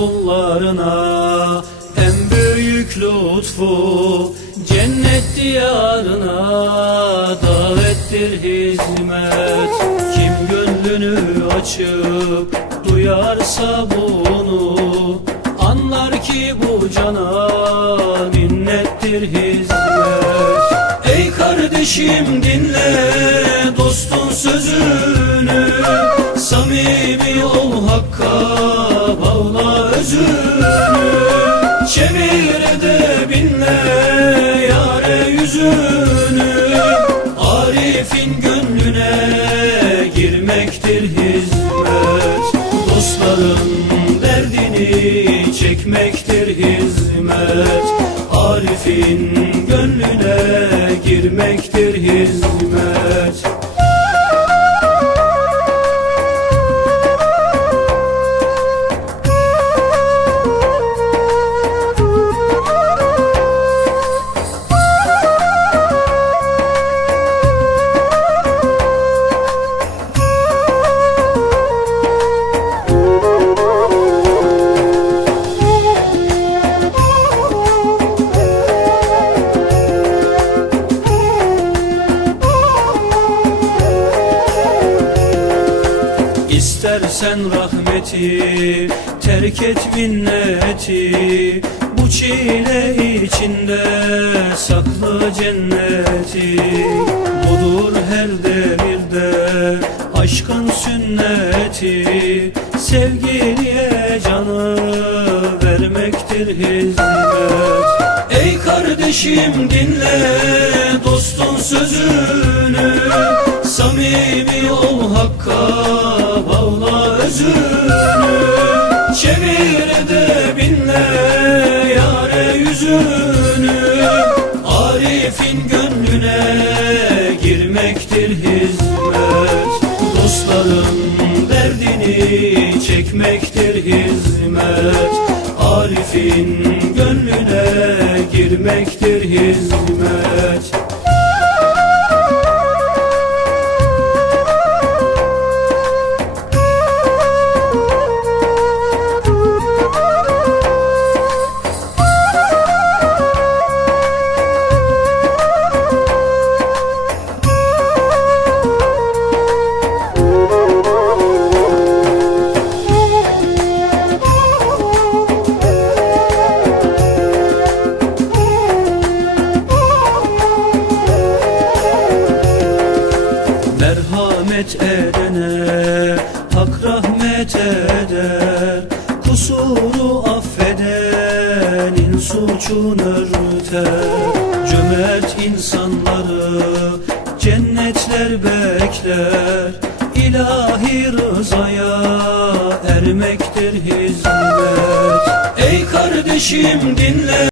kullarına En büyük lütfu cennet diyarına. Davettir hizmet. Kim gönlünü açıp duyarsa bunu Anlar ki bu cana minnettir hizmet. Ey kardeşim dinle dostun sözünü. Özünü Çevir binle yare yüzünü. Arif'in gönlüne girmektir hizmet. Dostların derdini çekmektir hizmet. Arif'in gönlüne girmektir hizmet İstersen rahmeti terk et minneti. Bu çile içinde saklı cenneti. Budur her devirde aşkın sünneti. Sevgiliye canı vermektir hizmet. Ey kardeşim dinle dostun sözünü. Samimi ol hakka bağla özünü Çevir de binle yare yüzünü. Arif'in gönlüne girmektir hizmet. Dostların derdini çekmektir hizmet. Arif'in gönlüne girmektir hizmet Edene hak rahmet eder. Kusuru affedenin suçun örter Cömert insanları cennetler bekler. İlahi rızaya ermektir hizmet. Ey kardeşim dinle